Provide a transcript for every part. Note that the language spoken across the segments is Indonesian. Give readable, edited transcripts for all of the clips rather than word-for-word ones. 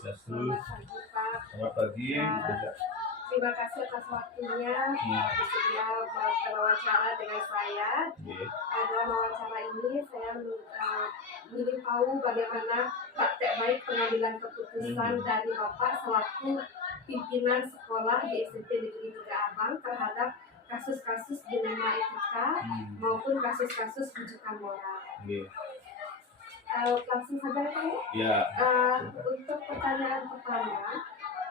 Swastiastu. Pak. Selamat pagi. Terima kasih atas waktunya bersedia berwawancara dengan saya. Dalam wawancara ini saya ingin tahu bagaimana praktek baik pengambilan keputusan dari Bapak selaku pimpinan sekolah di SMP Negeri Tiga Abang terhadap kasus-kasus dilema etika maupun kasus-kasus rujukan moral. Langsung saja Pak ya. Untuk pertanyaan pertama,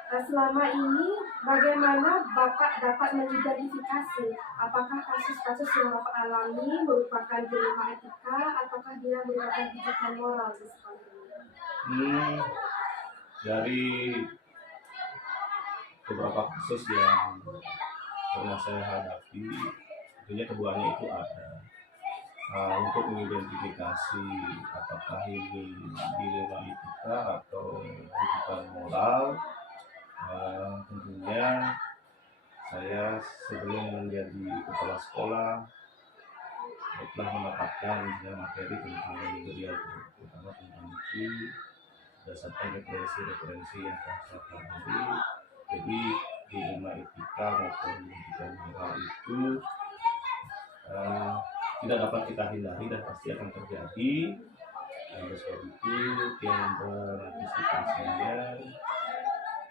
selama ini bagaimana Bapak dapat mengidentifikasi apakah kasus-kasus yang Bapak alami merupakan dilema etika ataukah dia merupakan rujukan moral di sekolah ini? Dari beberapa kasus yang pernah saya hadapi, tentunya keduanya itu ada. Untuk mengidentifikasi apakah ini dilema etika atau rujukan moral, tentunya saya sebelum menjadi kepala sekolah telah mendapatkan materi tentang manajerial, terutama tentang itu berdasarkan referensi yang saya pelajari. Jadi dilema etika maupun rujukan moral itu tidak dapat kita hindari dan pasti akan terjadi. Oleh sebab itu yang berantisipasinya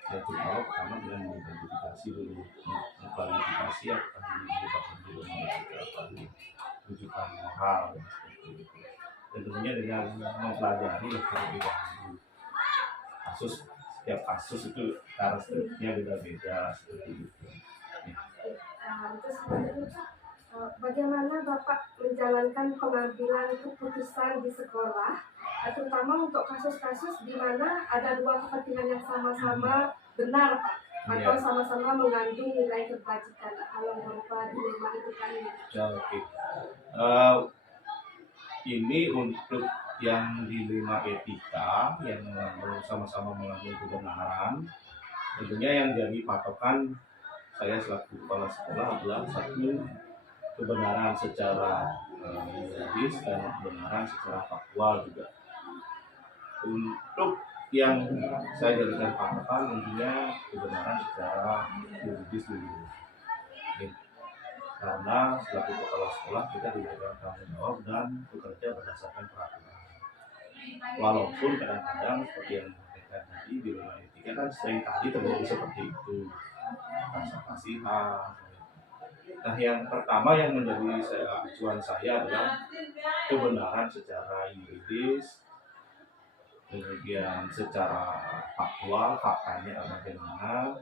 yaitu pertama dengan mengidentifikasi dulu, mengklarifikasi apakah ini merupakan dilema etika atau rujukan moral seperti itu. Dan tentunya dengan mempelajari terlebih dahulu setiap kasus itu karakteristiknya beda-beda seperti itu. Bagaimana Bapak menjalankan pengambilan keputusan di sekolah, terutama untuk kasus-kasus di mana ada dua kepentingan yang sama-sama benar, Pak, atau sama-sama mengandung nilai kebajikan kalau berupa dilema etika ini? Oke. Ini untuk yang dilema etika yang sama-sama mengandung kebenaran, tentunya yang jadi patokan saya selaku kepala sekolah adalah satu, kebenaran secara yuridis dan kebenaran secara faktual juga. Untuk yang saya jadikan patokan tentunya kebenaran secara yuridis dulu. Karena selaku kepala sekolah kita diberikan tanggung jawab dan bekerja berdasarkan peraturan. Walaupun kadang-kadang seperti yang disampaikan tadi di dilema etika kan sering kali terjadi seperti itu, rasa kasihan. Nah, yang pertama yang menjadi acuan saya adalah kebenaran secara yuridis, kemudian secara faktual, faktanya bagaimana,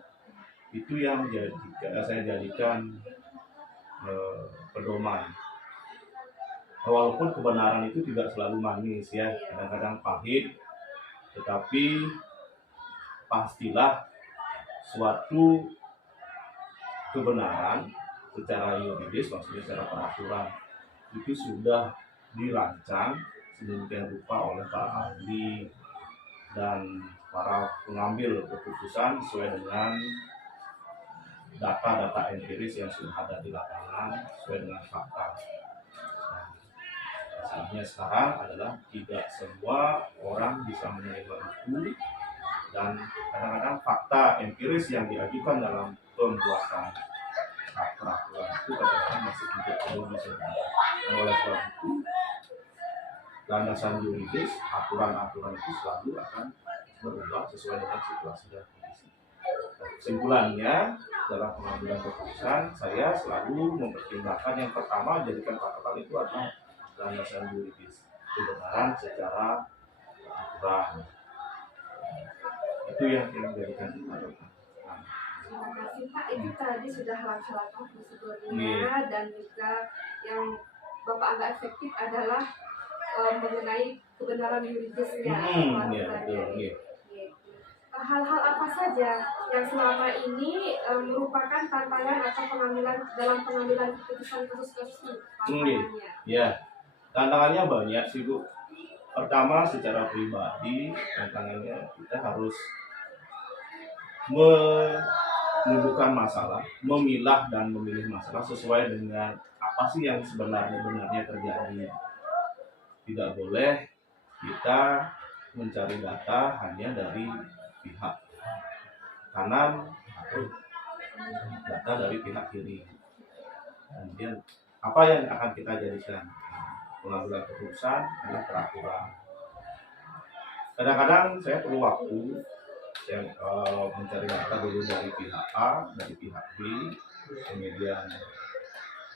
itu yang saya jadikan pedoman. Walaupun kebenaran itu tidak selalu manis ya, kadang-kadang pahit, tetapi pastilah suatu kebenaran secara yuridis, maksudnya secara peraturan, itu sudah dirancang sedemikian rupa oleh para ahli dan para pengambil keputusan sesuai dengan data-data empiris yang sudah ada di lapangan, sesuai dengan fakta. Masalahnya sekarang adalah tidak semua orang bisa menerima itu, dan kadang-kadang fakta empiris yang diajukan dalam pembuatan peraturan itu kadang-kadang masih tidak perlu disebarkan. Oleh sebab itu, landasan yuridis, aturan-aturan itu selalu akan berubah sesuai dengan situasi dan kondisi. Kesimpulannya, dalam pengambilan keputusan, saya selalu mempertimbangkan yang pertama jadikan patokan itu adalah landasan yuridis, kebenaran secara aturan. Itu yang menjadikan patokan. Terima kasih Pak, itu tadi sudah langkah-langkah prosedurnya dan juga yang Bapak anggap efektif adalah mengenai kebenaran yuridisnya. Hal-hal apa saja yang selama ini merupakan tantangan atau pengambilan keputusan kasus-kasus ini? Ya, tantangannya banyak sih Bu. Pertama, secara pribadi tantangannya kita harus menentukan masalah, memilah dan memilih masalah sesuai dengan apa sih yang sebenarnya terjadi. Tidak boleh kita mencari data hanya dari pihak kanan atau data dari pihak kiri. Kemudian apa yang akan kita jadikan pengambilan keputusan adalah peraturan. Kadang-kadang saya perlu waktu, saya mencari data dulu dari pihak A, dari pihak B, kemudian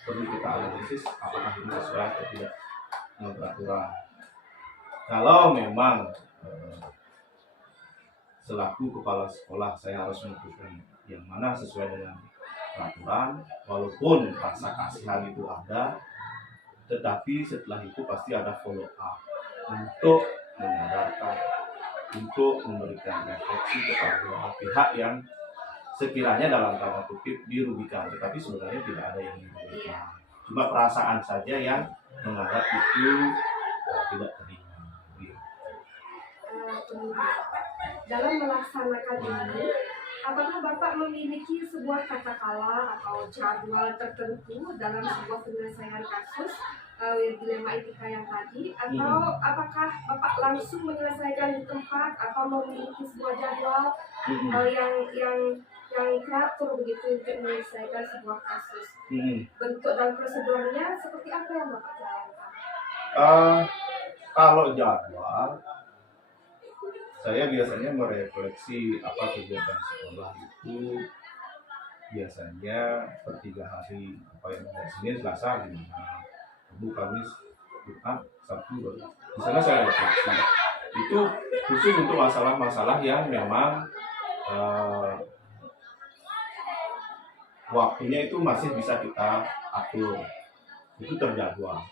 perlu kita analisis apakah ini sesuai atau tidak dengan peraturan. Kalau memang selaku kepala sekolah saya harus memutuskan yang mana sesuai dengan peraturan, walaupun rasa kasihan itu ada, tetapi setelah itu pasti ada follow up untuk menyadarkan, untuk memberikan refleksi kepada pihak yang sekiranya dalam tanda kutip dirugikan, tetapi sebenarnya tidak ada yang dirugikan. Cuma perasaan saja yang menganggap itu tidak terima. Dalam melaksanakan ini, apakah Bapak memiliki sebuah katakanlah atau jadwal tertentu dalam sebuah penyelesaian kasus dilema etika yang tadi, atau apakah Bapak langsung menyelesaikan di tempat atau memiliki sebuah jadwal yang teratur begitu untuk menyelesaikan sebuah kasus? Bentuk dan prosedurnya seperti apa yang Bapak jalankan? Kalau jadwal, saya biasanya merefleksi apa kegiatan sekolah itu biasanya per 3 hari, apa yang dari Senin, Selasa, Rabu, Kamis, Jumat, Sabtu. Di sana saya refleksi. Itu khusus untuk masalah-masalah yang memang waktunya itu masih bisa kita atur, itu terjadwal.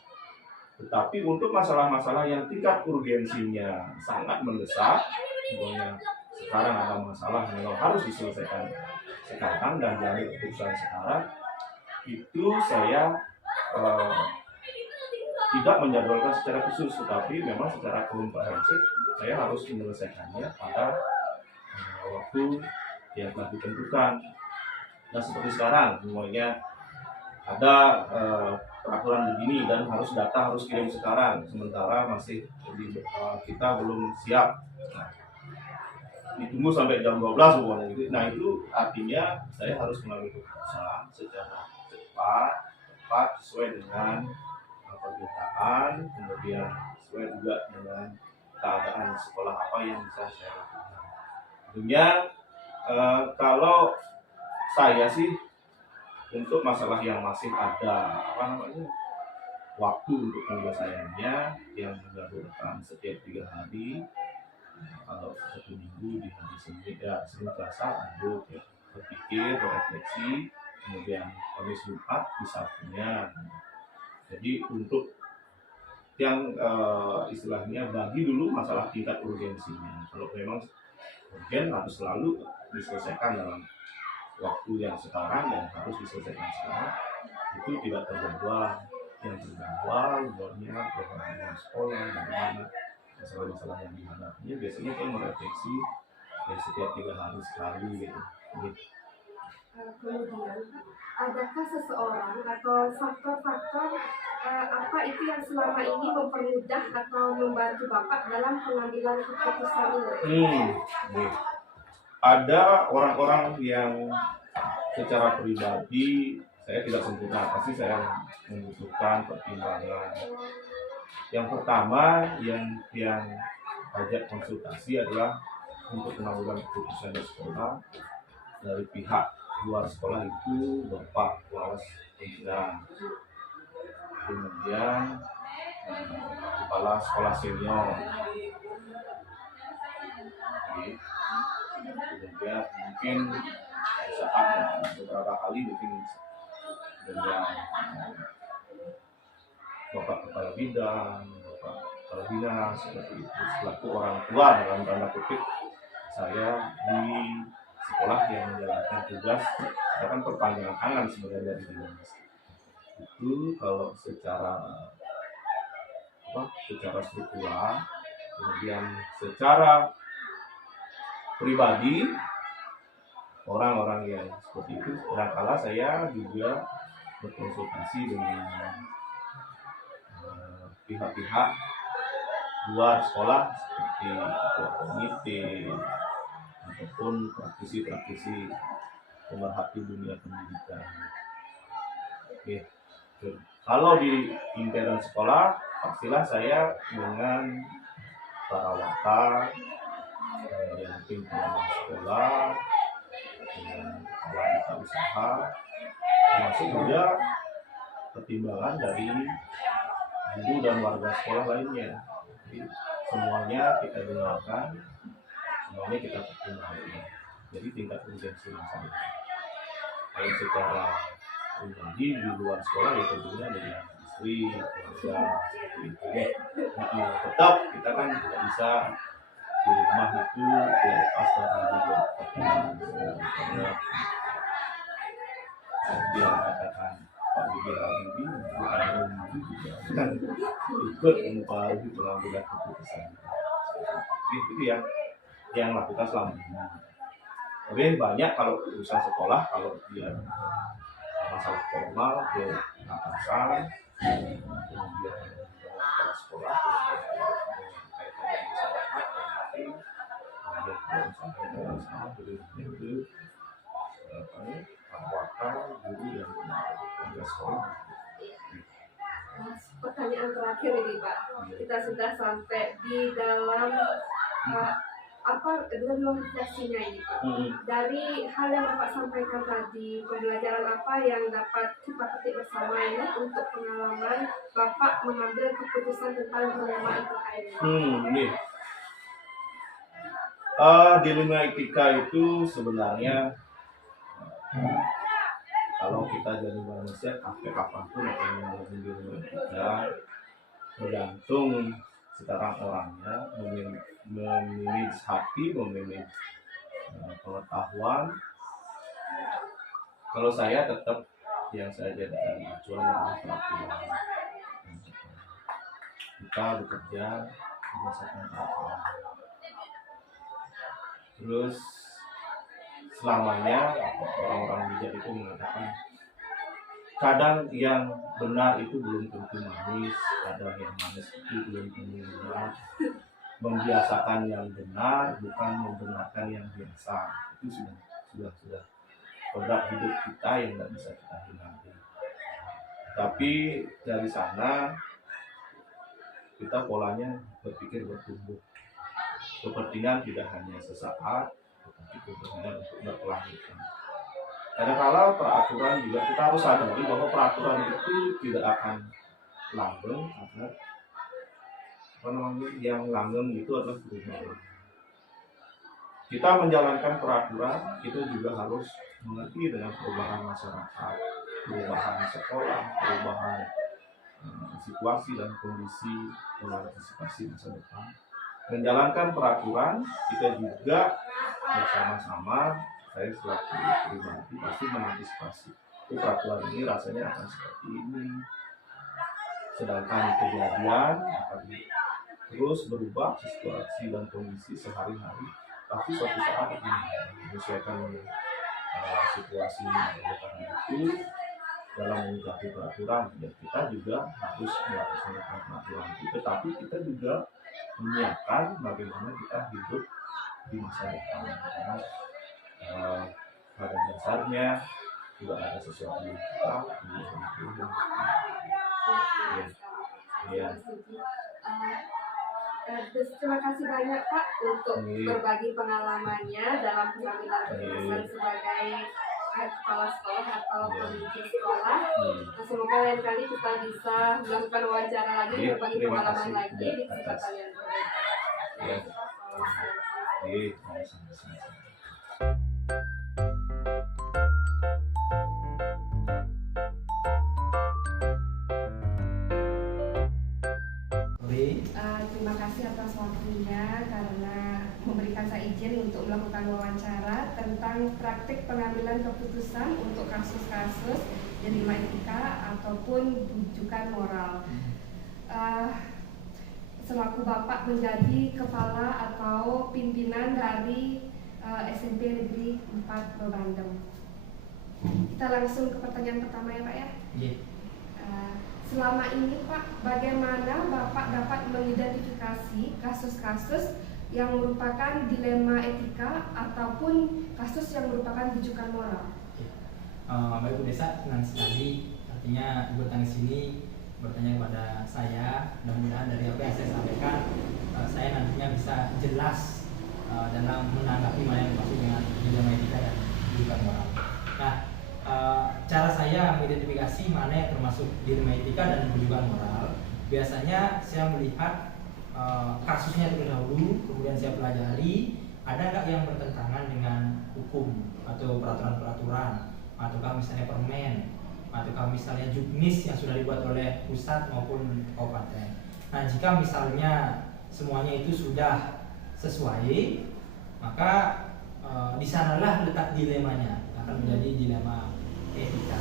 Tetapi untuk masalah-masalah yang tingkat urgensinya sangat mendesak, misalnya sekarang ada masalah yang harus diselesaikan sekarang dan diambil keputusan sekarang, itu saya tidak menjadwalkan secara khusus, tetapi memang secara komprehensif saya harus menyelesaikannya pada waktu yang telah ditentukan. Nah seperti sekarang semuanya ada peraturan begini dan data harus kirim sekarang, sementara masih kita belum siap. Nah, ditunggu sampai jam 12 pokoknya gitu. Nah itu artinya saya harus mengambil keputusan secara cepat sesuai dengan permintaan, kemudian sesuai juga dengan keadaan sekolah apa yang bisa saya lakukan. Tentunya kalau saya sih untuk masalah yang masih ada waktu untuk penyelesaiannya yang dilakukan setiap 3 hari, kalau 1 minggu di hari Senin, Selasa lanjut ya, berpikir, berefleksi, kemudian Kamis Jumat di Sabtunya. Jadi untuk yang istilahnya bagi dulu masalah tingkat urgensinya. Kalau memang urgen harus selalu diselesaikan dalam waktu yang sekarang dan harus diselesaikan sekarang, itu tidak terjadwal. Yang terjadwal buatnya dengan sekolah, bagaimana masalah-masalah yang dihadapinya, biasanya saya merefleksi ya setiap 3 hari sekali gitu. Kemudian, adakah seseorang atau faktor-faktor apa itu yang selama ini mempermudah atau membantu Bapak dalam pengambilan keputusan ini? Ada orang-orang yang secara pribadi saya tidak sempurna, pasti saya membutuhkan pertimbangan. Yang pertama yang ajak konsultasi adalah untuk pengambilan keputusan di sekolah dari pihak luar sekolah itu Bapak Wawas Pembinaan, kemudian kepala sekolah senior, kemudian mungkin saat beberapa kali mungkin dengan Bapak Kepala Bidang, Bapak Kepala Dinas, seperti itu, selaku orang tua dalam tanda kutip saya di sekolah yang menjalankan tugas, bahkan perpanjangan tangan sebenarnya dari dinas. Itu kalau secara struktural, kemudian secara pribadi orang-orang yang seperti itu, kadang-kala saya juga berkonsultasi dengan pihak-pihak luar sekolah seperti ketua komite, ataupun praktisi-praktisi pemerhati dunia pendidikan. Oke. Kalau di lingkaran sekolah, pastilah saya dengan para wata, yang tim pengawas sekolah, dengan wanita usaha, termasuk juga pertimbangan dari guru dan warga sekolah lainnya. Jadi semuanya kita dengarkan, semuanya kita pertimbangkan. Jadi tingkat urgensi masalah. Kalau secara pribadi di luar sekolah ya tentunya dengan istri, keluarga, seperti itu deh. Nah, tetap kita kan tidak bisa di rumah itu lepas dari juga karena dia katakan Pak Bibi Habibie bukan juga kan ikut mempengaruhi pengambilan keputusan. Itu yang lakukan selama ini. Tapi banyak kalau urusan sekolah, kalau dia masalah formal ke atasan, kemudian kepala sekolah, kaitannya masyarakat, kemudian sama guru, wakil, guru dan warga sekolah. Pertanyaan terakhir ini Pak, kita sudah sampai di dalam dalam refleksinya ini Pak. Dari hal yang Bapak sampaikan tadi, pembelajaran apa yang dapat kita petik bersama ini untuk pengalaman Bapak mengambil keputusan tentang penerimaan PKN ini? Dilema etika itu sebenarnya kalau kita jadi manusia sampai kapanpun akan mengalami dilema etika, tergantung sekarang orangnya memilih hati, memilih pengetahuan. Kalau saya tetap yang saya jadikan acuan adalah peraturan. Kita bekerja berdasarkan peraturan. Terus selamanya orang-orang bijak itu mengatakan kadang yang benar itu belum tentu manis, kadang yang manis itu belum tentu benar. Membiasakan yang benar bukan membenarkan yang biasa. Itu sudah kodrat hidup kita yang tidak bisa kita hindari. Tapi dari sana kita polanya berpikir bertumbuh. Kepentingan tidak hanya sesaat, tetapi kepentingan untuk berkelanjutan. Kadang-kala peraturan juga kita harus sadari bahwa peraturan itu tidak akan langgeng karena yang langgeng itu adalah perubahan. Kita menjalankan peraturan itu juga harus mengerti dengan perubahan masyarakat, perubahan sekolah, perubahan situasi dan kondisi mengantisipasi masa depan. Menjalankan peraturan kita juga bersama-sama, saya selaku pribadi pasti mengantisipasi peraturan ini rasanya akan seperti ini, sedangkan kejadian akan terus berubah situasi dan kondisi sehari-hari, tapi suatu saat akan menyesuaikan situasi oleh karena itu dalam menyikapi peraturan ya kita juga harus melaksanakan peraturan itu, tetapi kita juga menyiapkan bagaimana kita hidup di masa depan karena pada dasarnya juga ada sesuatu yang kita terima kasih banyak Pak untuk berbagi pengalamannya dalam pengambilan keputusan sebagai kepala sekolah atau pemimpin sekolah. Semoga lain kali kita bisa melakukan wawancara lagi, berbagi pengalaman lagi di kesempatan yang berbeda. Terima kasih atas waktunya karena memberikan saya izin untuk melakukan wawancara tentang praktik pengambilan keputusan untuk kasus-kasus dilema etika ataupun rujukan moral. Selaku Bapak menjadi kepala atau pimpinan dari SMP Negeri 4 Bebandem. Kita langsung ke pertanyaan pertama ya Pak ya. Selama ini Pak, bagaimana Bapak dapat mengidentifikasi kasus-kasus yang merupakan dilema etika ataupun kasus yang merupakan rujukan moral. Baik Bu Desa, senang sekali. Artinya Ibu datang ke sini bertanya kepada saya. Mudah-mudahan dari apa yang saya sampaikan, saya nantinya bisa jelas dalam menanggapi mana yang dimaksud dengan dilema etika dan rujukan moral. Nah, cara saya mengidentifikasi mana yang termasuk dilema etika dan rujukan moral, biasanya saya melihat kasusnya terlebih dahulu, kemudian saya pelajari ada nggak yang bertentangan dengan hukum atau peraturan-peraturan, ataukah misalnya permen, ataukah misalnya juknis yang sudah dibuat oleh pusat maupun kabupaten. Nah, jika misalnya semuanya itu sudah sesuai, maka di sanalah letak dilemanya, akan menjadi dilema etika.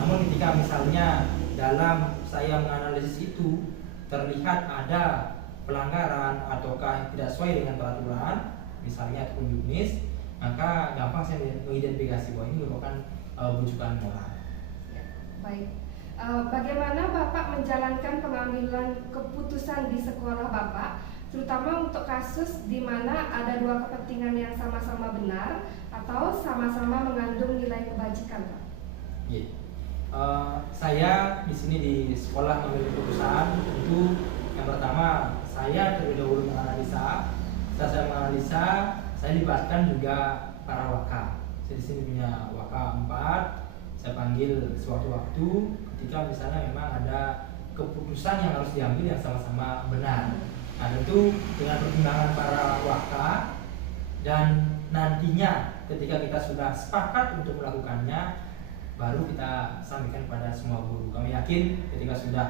Namun ketika misalnya dalam saya menganalisis itu terlihat ada pelanggaran ataukah tidak sesuai dengan peraturan, misalnya ataupun juknis, maka gampang saya mengidentifikasi bahwa ini merupakan rujukan moral. Baik, bagaimana Bapak menjalankan pengambilan keputusan di sekolah Bapak, terutama untuk kasus di mana ada dua kepentingan yang sama-sama benar atau sama-sama mengandung nilai kebajikan, Pak? Yeah. Saya di sini di sekolah mengambil keputusan. Tentu yang pertama saya terlebih dahulu menganalisa. Setelah saya menganalisa, saya libatkan juga para waka. Saya di sini punya waka 4. Saya panggil sewaktu-waktu ketika misalnya memang ada keputusan yang harus diambil yang sama-sama benar. Nah, tentu dengan pertimbangan para waka dan nantinya ketika kita sudah sepakat untuk melakukannya, baru kita sampaikan kepada semua guru. Kami yakin ketika sudah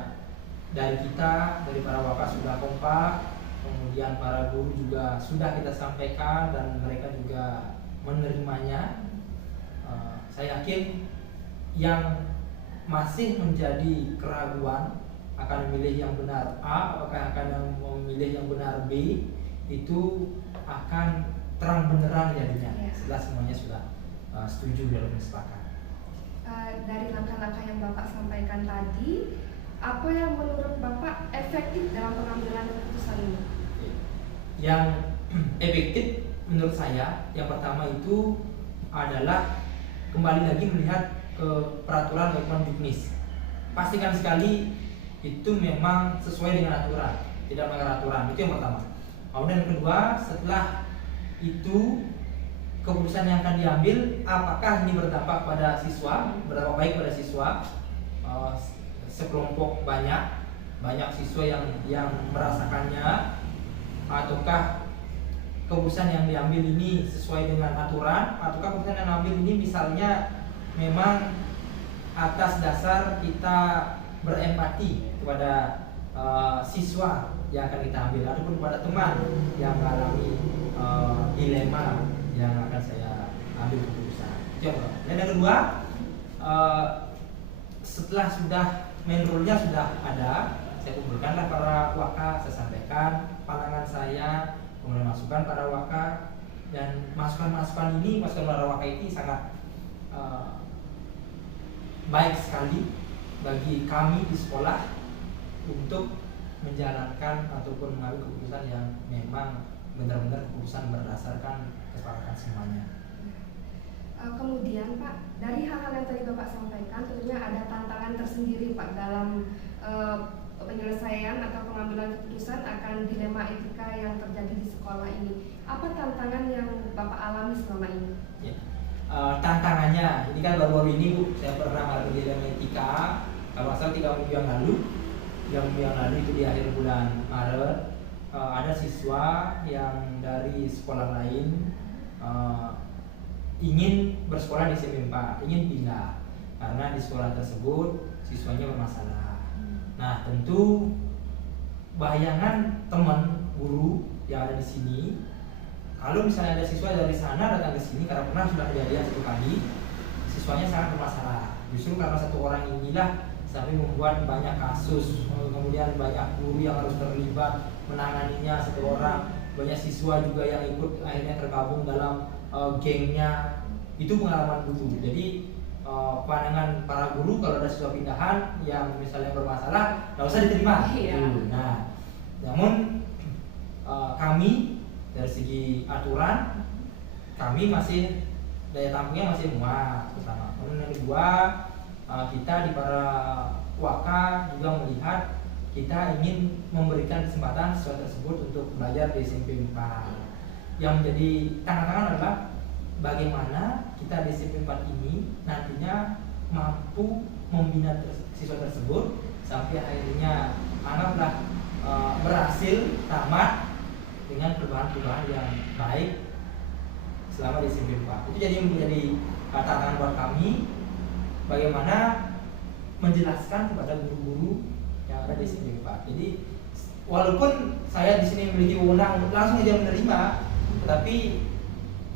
dari kita, dari para waka sudah kompak, kemudian para guru juga sudah kita sampaikan dan mereka juga menerimanya, saya yakin yang masih menjadi keraguan akan memilih yang benar A, apakah akan memilih yang benar B, itu akan terang benerang jadinya setelah semuanya sudah setuju dalam kesepakatan. Dari langkah-langkah yang Bapak sampaikan tadi, apa yang menurut Bapak efektif dalam pengambilan keputusan ini? Yang efektif menurut saya, yang pertama itu adalah kembali lagi melihat ke peraturan maupun juknis. Pastikan sekali itu memang sesuai dengan aturan, tidak melanggar aturan. Itu yang pertama. Kemudian yang kedua, setelah itu keputusan yang akan diambil, apakah ini berdampak pada siswa, berdampak baik pada siswa, sekelompok banyak siswa yang merasakannya, ataukah keputusan yang diambil ini sesuai dengan aturan, ataukah keputusan yang diambil ini misalnya memang atas dasar kita berempati kepada siswa yang akan kita ambil, ataupun kepada teman yang mengalami dilema yang akan saya ambil keputusan. Dan yang kedua, setelah sudah main rule-nya sudah ada, saya kumpulkanlah para waka, saya sampaikan pandangan saya, kemudian masukan para waka, dan masukan para waka ini sangat baik sekali bagi kami di sekolah untuk menjalankan ataupun mengambil keputusan yang memang benar-benar keputusan berdasarkan kesepakatan semuanya. Kemudian Pak, dari hal-hal yang tadi Bapak sampaikan, tentunya ada tantangan tersendiri Pak dalam penyelesaian atau pengambilan keputusan akan dilema etika yang terjadi di sekolah ini. Apa tantangan yang Bapak alami selama ini? Ya. Tantangannya, ini kan baru-baru ini Bu, saya pernah mengalami dilema etika. Kalau asal 3 minggu yang lalu itu di akhir bulan Maret, ada siswa yang dari sekolah lain ingin bersekolah di SMP 4, ingin pindah karena di sekolah tersebut siswanya bermasalah. Nah, tentu bayangan teman guru yang ada di sini, kalau misalnya ada siswa dari sana datang ke sini karena pernah sudah kejadian 1 kali, siswanya sangat bermasalah. Justru karena 1 orang inilah sampai membuat banyak kasus, kemudian banyak guru yang harus terlibat menanganinya 1 orang, banyak siswa juga yang ikut akhirnya tergabung dalam gengnya. Itu pengalaman guru. Jadi pandangan para guru kalau ada siswa pindahan yang misalnya bermasalah, nggak usah diterima. Iya. Nah, namun kami Dari segi aturan kami masih daya tampungnya masih muat pertama. Kemudian yang kedua, kita di para waka juga melihat kita ingin memberikan kesempatan siswa tersebut untuk belajar di SMP 4. Yang menjadi tantangan adalah bagaimana kita di SMP 4 ini nantinya mampu membina siswa tersebut sampai akhirnya anggaplah berhasil tamat dengan perubahan-perubahan yang baik selama di SMP 4. Itu jadi menjadi tantangan buat kami bagaimana menjelaskan kepada guru-guru yang ada di SMP 4. Jadi walaupun saya di sini memiliki wewenang langsung aja menerima, tetapi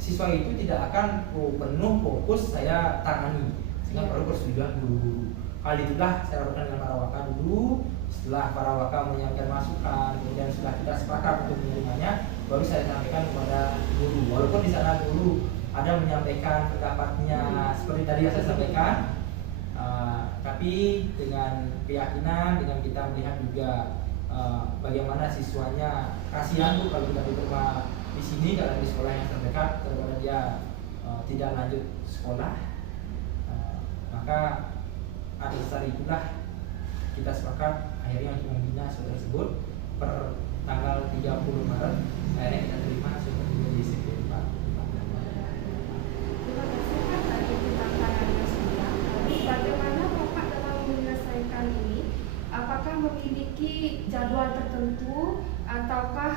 siswa itu tidak akan penuh fokus saya tangani, sehingga perlu persetujuan guru-guru. Hal itulah saya lakukan dengan para waka dulu. Setelah para waka menyampaikan masukan, kemudian sudah kita sepakat untuk menerimanya, baru saya sampaikan kepada guru. Walaupun di sana guru ada menyampaikan pendapatnya seperti tadi yang saya sampaikan, tapi dengan keyakinan, dengan kita melihat juga bagaimana siswanya kasihan Bu kalau kita diterima di sini karena di sekolah yang terdekat daripada dia tidak lanjut sekolah, maka atas dasar itulah kita sepakat akhirnya untuk membina siswa tersebut. Per tanggal 30 Maret akhirnya kita terima siswa tersebut di SMP 4. Terima kasih Pak tadi tantangannya sudah. Bagaimana Bapak dalam menyelesaikan ini? Apakah memiliki jadwal tertentu ataukah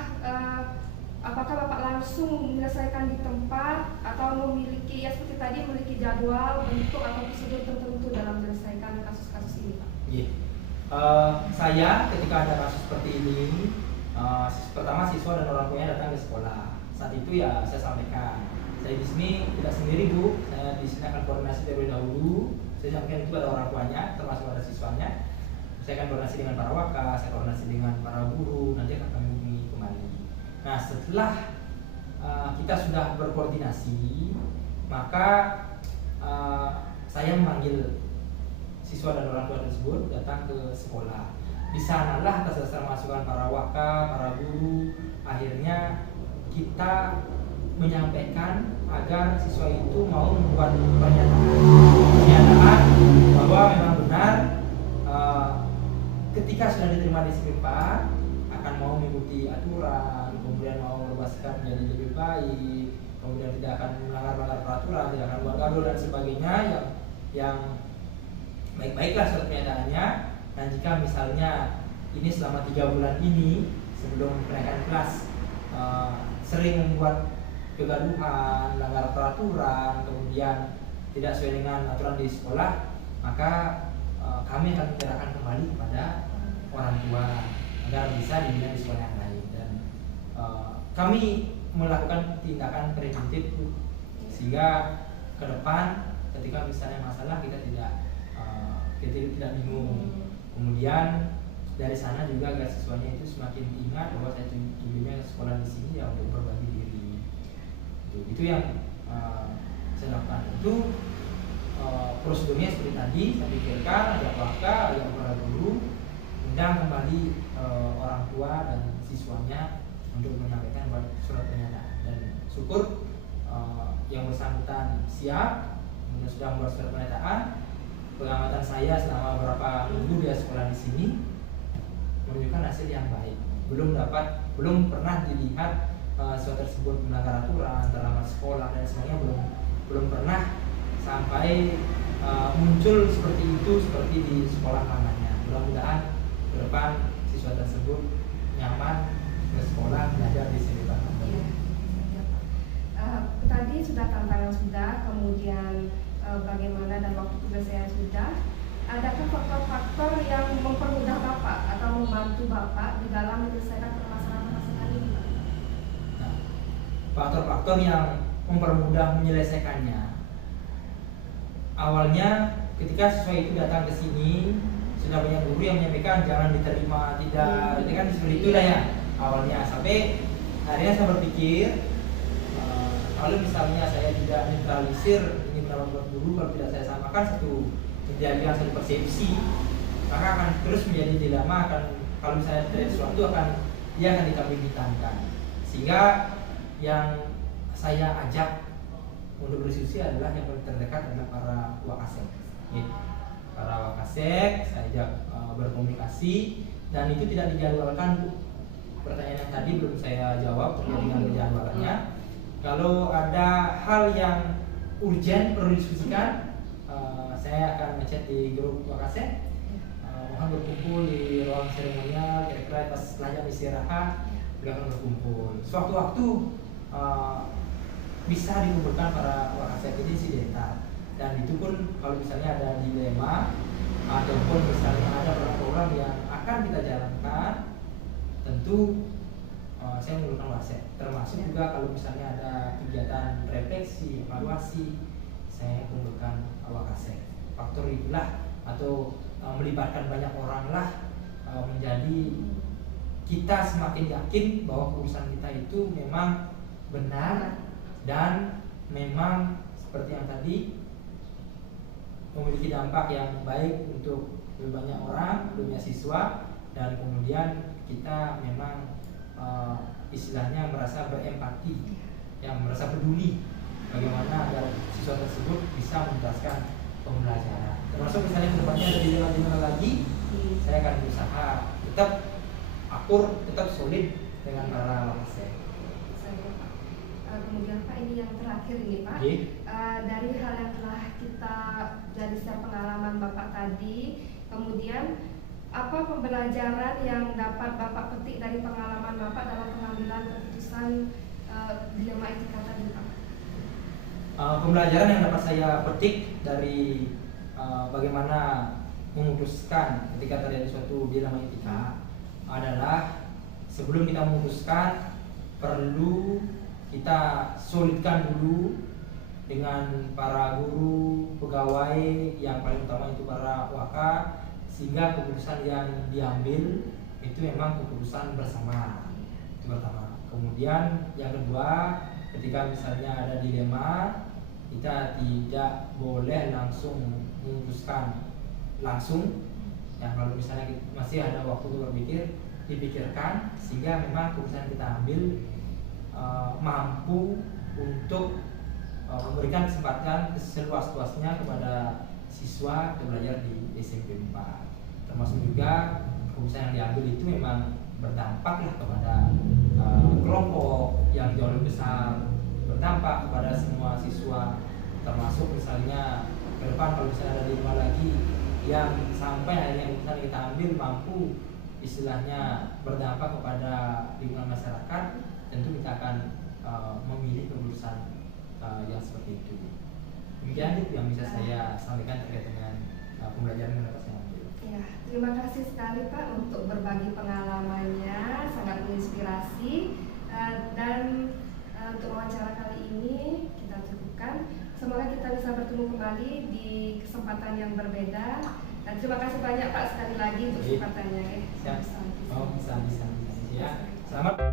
apakah Bapak langsung menyelesaikan di tempat atau memiliki ya seperti tadi memiliki jadwal, bentuk atau prosedur tertentu dalam menyelesaikan kasus-kasus ini Pak? Iya. Saya ketika ada kasus seperti ini, pertama siswa dan orang tuanya datang ke sekolah. Saat itu ya saya sampaikan, saya di sini tidak sendiri Bu, saya di sini akan koordinasi terlebih dahulu. Saya sampaikan itu pada orang tuanya, termasuk pada siswanya. Saya akan koordinasi dengan para waka, saya koordinasi dengan para guru, nanti akan kami hubungi kembali. Nah setelah kita sudah berkoordinasi, maka saya memanggil siswa dan orang tua tersebut datang ke sekolah. Di sanalah atas dasar masukan para waka, para guru, akhirnya kita menyampaikan agar siswa itu mau membuat pernyataan bahwa memang benar ketika sudah diterima di SMP 4 akan mau mengikuti aturan, kemudian mau merubah sikap menjadi lebih baik, kemudian tidak akan melanggar peraturan, tidak akan buat gaduh dan sebagainya yang baik-baiklah surat pernyataannya. Dan jika misalnya ini selama 3 bulan ini sebelum kenaikan kelas sering membuat kegaduhan, melanggar peraturan, kemudian tidak sesuai dengan aturan di sekolah, maka kami akan menyerahkan kembali kepada orang tua agar bisa dibina di sekolah yang lain. Dan kami melakukan tindakan preventif sehingga ke depan ketika misalnya masalah kita tidak bingung. Kemudian dari sana juga agar siswanya itu semakin ingat bahwa saya tujuannya sekolah di sini ya untuk berbagi diri. Itu yang saya lakukan. Itu prosedurnya seperti tadi saya pikirkan, ada waka, ada para guru, undang kembali orang tua dan siswanya untuk menyampaikan surat pernyataan. Dan syukur yang bersangkutan siap, kemudian sudah membuat surat pernyataan. Pengamatan saya selama beberapa minggu dia sekolah di sini menunjukkan hasil yang baik. Belum pernah dilihat siswa tersebut melanggar aturan, terlambat sekolah dan sebagainya, belum pernah sampai muncul seperti itu seperti di sekolah lamanya. Mudah-mudahan ke depan siswa tersebut nyaman ke sekolah belajar di sini Pak. Tadi sudah tantangan sudah, kemudian bagaimana dan waktu tugas saya sudah. Adakah faktor-faktor yang mempermudah Bapak atau membantu Bapak di dalam menyelesaikan permasalahan-permasalahan ini? Nah, faktor-faktor yang mempermudah menyelesaikannya. Awalnya ketika siswa itu datang ke sini sudah banyak guru yang menyampaikan jangan diterima, tidak, itu kan seperti itu lah ya awalnya. Sampai akhirnya saya berpikir kalau misalnya saya tidak netralisir ini pendapat guru, kalau tidak saya samakan menjadikan satu persepsi, maka akan terus menjadi dilema. Kalau misalnya terjadi sesuatu dia akan dikambing hitamkan. Sehingga yang saya ajak untuk berdiskusi adalah yang paling terdekat adalah para wakasek. Para wakasek saya ajak berkomunikasi, dan itu tidak dijadwalkan, Bu. Pertanyaan yang tadi belum saya jawab terkait dengan penjadwalannya. Kalau ada hal yang urgent perlu didiskusikan, saya akan ngechat di grup wakasek. Mohon berkumpul di ruang seremonial, kira-kira pas setelah jam istirahat kita akan berkumpul. Sewaktu-waktu bisa dikumpulkan para wakasek ini sidental, dan itu pun kalau misalnya ada dilema ataupun misalnya ada program yang akan kita jalankan, tentu saya menggunakan wasek. Termasuk juga kalau misalnya ada kegiatan refleksi, evaluasi, saya kumpulkan wakasek. Faktor itulah atau melibatkan banyak orang lah menjadi kita semakin yakin bahwa keputusan kita itu memang benar dan memang seperti yang tadi memiliki dampak yang baik untuk lebih banyak orang, lebih banyak siswa, dan kemudian kita memang istilahnya merasa berempati, yang merasa peduli bagaimana agar siswa tersebut bisa menuntaskan pembelajaran. Termasuk misalnya kedepannya ada dilema-dilema lagi, saya akan berusaha tetap akur, tetap solid dengan para wakasek. Kemudian Pak, ini yang terakhir ini Pak, dari hal yang telah kita dari setiap pengalaman Bapak tadi, kemudian apa pembelajaran yang dapat Bapak petik dari pengalaman Bapak dalam pengambilan keputusan dilema etika tadi Pak? Pembelajaran yang dapat saya petik dari bagaimana memutuskan ketika terjadi suatu dilema etika adalah sebelum kita memutuskan perlu kita solidkan dulu dengan para guru, pegawai, yang paling utama itu para waka, sehingga keputusan yang diambil itu memang keputusan bersama. Itu pertama. Kemudian yang kedua, ketika misalnya ada dilema, kita tidak boleh langsung memutuskan langsung. Yang kalau misalnya masih ada waktu untuk berpikir, dipikirkan sehingga memang keputusan kita ambil mampu untuk memberikan kesempatan seluas-luasnya kepada siswa yang belajar di SMP 4. Termasuk juga keputusan yang diambil itu memang berdampak lah kepada kelompok yang jauh lebih besar, berdampak kepada semua siswa, termasuk misalnya ke depan kalau misalnya ada dilema lagi yang sampai akhirnya keputusan kita ambil mampu istilahnya berdampak kepada lingkungan masyarakat, tentu kita akan memilih keputusan yang seperti itu. Demikian itu yang bisa saya sampaikan terkait dengan pembelajaran yang dapat saya ambil. Ya, terima kasih sekali Pak untuk berbagi pengalamannya, sangat menginspirasi. Dan untuk wawancara kali ini kita cukupkan. Semoga kita bisa bertemu kembali di kesempatan yang berbeda. Dan terima kasih banyak Pak sekali lagi untuk kesempatannya. Siap. Bisa. Ya. Selamat.